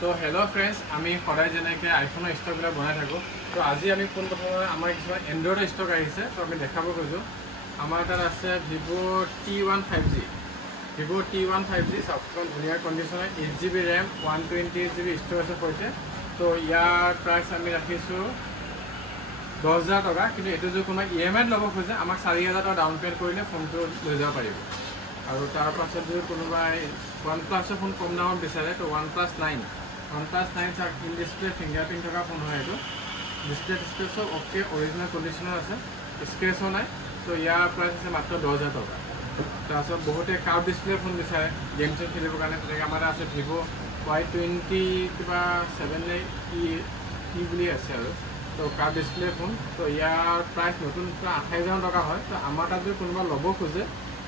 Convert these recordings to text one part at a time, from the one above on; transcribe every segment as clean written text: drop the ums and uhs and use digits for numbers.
তো hello' friends, আমি সদায় যেনেকৈ আইফোনৰ ষ্টকবিলাক বনাই থাকোঁ। তো আজি আমি পোনপ্ৰথমে আমাৰ কিছুমান এণ্ড্ৰইডৰ ষ্টক আহিছে, তো আমি দেখাব খোজোঁ। আমাৰ তাত আছে Vivo' T1 5G। Vivo' T1 5G চাওকচোন, ধুনীয়া কণ্ডিশ্যনৰ 8GB ৰেম 128GB ষ্ট'ৰেজৰ সৈতে। তো ইয়াৰ প্ৰাইচ আমি ৰাখিছোঁ 10,000 টকা। কিন্তু এইটো যদি কোনোবাই EMIত ল'ব খোজে, আমাক 4,000 টকা ডাউন পে'মেণ্ট কৰিলে ফোনটো লৈ যাব পাৰিব। আৰু তাৰ পাছত যদি কোনোবাই OnePlus ফোন কম দামত বিচাৰে, তো OnePlus 9 চাওক, ইন ডিছপ্লে ফিংগাৰপ্ৰিণ্ট থকা ফোন হয়। এইটো ডিছপ্লে চব অ'কে, অৰিজিনেল কণ্ডিশ্যনৰ আছে, স্ক্ৰেচো নাই। তো ইয়াৰ প্ৰাইচ আছে মাত্ৰ 10,000 টকা। তাৰপিছত বহুতে কাৰ্ভ ডিছপ্লে ফোন বিচাৰে গেম চেম খেলিবৰ কাৰণে, তেনেকৈ আমাৰ আছে ভিভ' Y20 কিবা 7 ই বুলি আছে আৰু। তো কাৰ্ভ ডিছপ্লে ফোন, তো ইয়াৰ প্ৰাইচ নতুন 28,000 টকা হয়। তো আমাৰ তাত যদি কোনোবা ল'ব খোজে,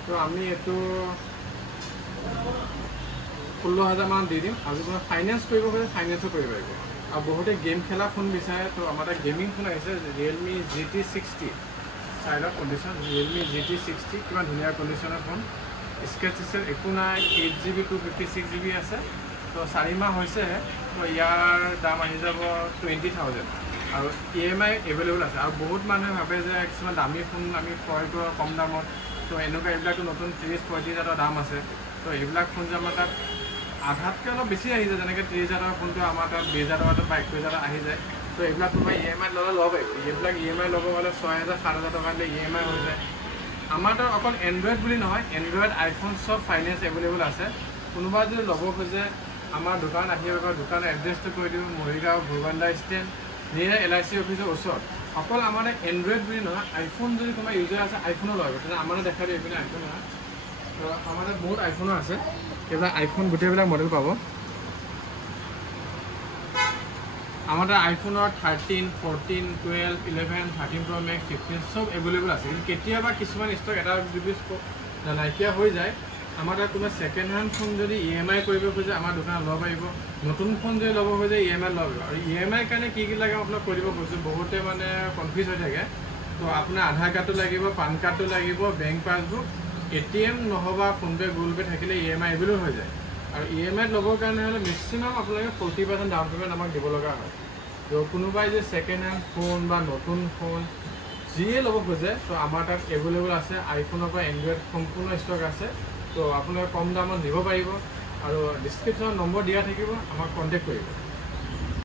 তো আমি এইটো 16,000 মান দি দিম। আৰু কোনো ফাইনেন্স কৰিব খোজে, ফাইনেন্সো কৰিব পাৰিব। আৰু বহুতে গেম খেলা ফোন বিচাৰে, তো আমাৰ তাত গেমিং ফোন আহিছে Realme GT60। চাইডৰ কণ্ডিশ্যন Realme GT60 কিমান ধুনীয়া কণ্ডিশ্যনৰ ফোন, স্ক্ৰেচ চিস্ক্ৰেচ একো নাই। 8GB 256GB আছে। তো 4 মাহ হৈছেহে। তো ইয়াৰ দাম আহি যাব 20,000। আৰু EMI এভেইলেবল আছে। আৰু বহুত মানুহে ভাবে যে কিছুমান দামী ফোন আমি ক্ৰয় কৰোঁ কম দামত, তো এনেকুৱা এইবিলাকতো নতুন 30-35,000 দাম আছে। তো এইবিলাক ফোন যে আমাৰ তাত আধাতকৈ অলপ বেছি আহি যায়, যেনেকৈ 30,000 ফোনটো আমাৰ তাত 20,000 বা 21,000 আহি যায়। তো এইবিলাক তোমাৰ EMIত ল'লে ল'ব পাৰিব। এইবিলাক EMI ল'ব গ'লে 6,000-7,000 টকা দিলে EMI হৈ যায়। আমাৰ তাত অকল এণ্ড্ৰইড বুলি নহয়, এণ্ড্ৰইড আইফোন চব ফাইনেন্স এভেইলেবল আছে। কোনোবা যদি ল'ব খোজে, আমাৰ দোকান আহিব পাৰিব। দোকানৰ এড্ৰেছটো কৈ দিওঁ, মৰিগাঁও ভুৰবান্ধা ষ্টেণ্ড নিয়েৰ LIC অফিচৰ ওচৰত। অকল আমাৰ এণ্ড্ৰইড বুলি নহয়, আইফোন যদি কোনোবা ইউজাৰ আছে আইফোনো ল'ব, তেনে আমাৰ দেখা দিওঁ এইপিনে আইফোন নহয়। তো আমাৰ তাত বহুত আইফোনো আছে, এইবিলাক আইফোন গোটেইবিলাক মডেল পাব। আমাৰ তাত আইফোনৰ 13, 14, 12, 11, 13 Pro Max, 15 চব এভেইলেবল আছে। কিন্তু কেতিয়াবা কিছুমান ষ্টক এটা যদি নাইকিয়া হৈ যায়, আমাৰ তাত কোনোবা ছেকেণ্ড হেণ্ড ফোন যদি EMI কৰিব খোজে আমাৰ দোকানত ল'ব পাৰিব। নতুন ফোন যদি ল'ব খোজে EMI ল'ব পাৰিব। আৰু EMIৰ কাৰণে কি লাগে মই আপোনাক কৰিব খোজোঁ, বহুতে মানে কনফিউজ হৈ থাকে। তো আপোনাৰ আধাৰ কাৰ্ডটো লাগিব, পান কাৰ্ডটো লাগিব, বেংক পাছবুক, ATM নহ'বা ফোনপে গুগল পে থাকিলে EMI এভেইলেবল হৈ যায়। আৰু EMIত ল'বৰ কাৰণে হ'লে মেক্সিমাম আপোনালোকে 40% ডাউন পে'মেণ্ট আমাক দিব লগা হয়। তো কোনোবাই যে ছেকেণ্ড হেণ্ড ফোন বা নতুন ফোন যিয়ে ল'ব খোজে, তো আমাৰ তাত এভেইলেবল আছে। আইফোনৰ পৰা এণ্ড্ৰইড সম্পূৰ্ণ ষ্টক আছে। তো আপোনালোকে কম দামত নিব পাৰিব। আৰু ডিছক্ৰিপশ্যনত নম্বৰ দিয়া থাকিব, আমাক কণ্টেক্ট কৰিব।